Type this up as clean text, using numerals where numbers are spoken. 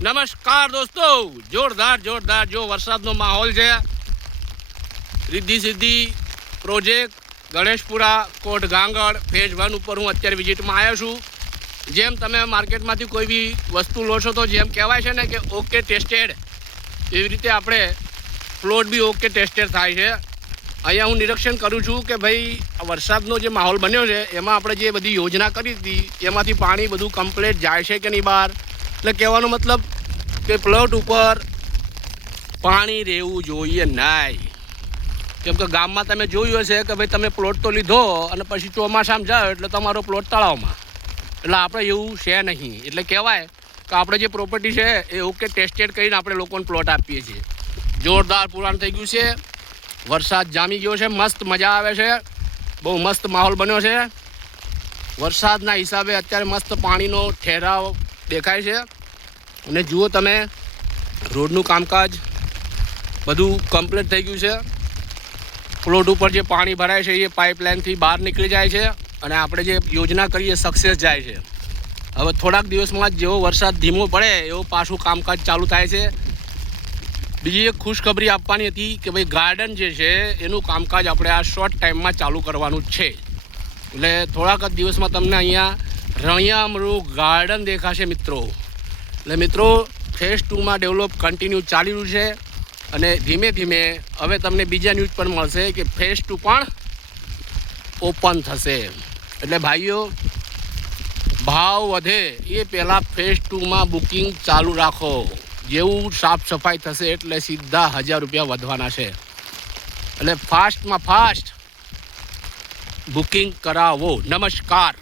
નમસ્કાર દોસ્તો, જોરદાર જો વરસાદનો માહોલ છે. રિદ્ધિ સિદ્ધિ પ્રોજેક્ટ ગણેશપુરા કોટ ગાંગડ ફેઝ 1 ઉપર હું અત્યારે વિઝિટમાં આવ્યો છું. જેમ તમે માર્કેટમાંથી કોઈ બી વસ્તુ લો છો તો જેમ કહેવાય છે ને કે ઓકે ટેસ્ટેડ, એવી રીતે આપણે પ્લોટ બી ઓકે ટેસ્ટેડ થાય છે. અહીંયા હું નિરીક્ષણ કરું છું કે ભાઈ વરસાદનો જે માહોલ બન્યો છે એમાં આપણે જે બધી યોજના કરી હતી એમાંથી પાણી બધું કમ્પ્લીટ જાય છે કે નહીં બહાર. એટલે કહેવાનો મતલબ કે પ્લોટ ઉપર પાણી રહેવું જોઈએ નહીં. કેમ કે ગામમાં તમે જોયું હશે કે ભાઈ તમે પ્લોટ તો લીધો અને પછી ચોમાસામાં જાઓ એટલે તમારો પ્લોટ તળાવમાં. એટલે આપણે એવું છે નહીં. એટલે કહેવાય કે આપણે જે પ્રોપર્ટી છે એ ઓકે ટેસ્ટેડ કરીને આપણે લોકોને પ્લોટ આપીએ છીએ. જોરદાર પુરાણ થઈ ગયું છે. વરસાદ જામી ગયો છે, મસ્ત મજા આવે છે, બહુ મસ્ત માહોલ બન્યો છે. વરસાદના હિસાબે અત્યારે મસ્ત પાણીનો ઠેરાવ દેખાય છે. અને જુઓ તમે, રોડનું કામકાજ બધું કમ્પ્લીટ થઈ ગયું છે. પ્લોટ ઉપર જે પાણી ભરાય છે એ પાઇપલાઇનથી બહાર નીકળી જાય છે અને આપણે જે યોજના કરીએ સક્સેસ જાય છે. હવે થોડાક દિવસમાં જેવો વરસાદ ધીમો પડે એવું પાછું કામકાજ ચાલુ થાય છે. બીજી એક ખુશખબરી આપવાની હતી કે ભાઈ ગાર્ડન જે છે એનું કામકાજ આપણે આ શોર્ટ ટાઈમમાં ચાલુ કરવાનું જ છે. એટલે થોડાક જ દિવસમાં તમને અહીંયા રણિયામૃગ ગાર્ડન દેખાશે મિત્રો. એટલે મિત્રો ફેઝ 2માં ડેવલપ કન્ટિન્યુ ચાલી રહ્યું છે અને ધીમે ધીમે હવે તમને બીજા ન્યૂઝ પણ મળશે કે ફેઝ 2 પણ ઓપન થશે. એટલે ભાઈઓ, ભાવ વધે એ પહેલાં ફેઝ 2માં બુકિંગ ચાલુ રાખો. જેવું સાફ સફાઈ થશે એટલે સીધા 1000 રૂપિયા વધવાના છે. એટલે ફાસ્ટમાં ફાસ્ટ બુકિંગ કરાવો. નમસ્કાર.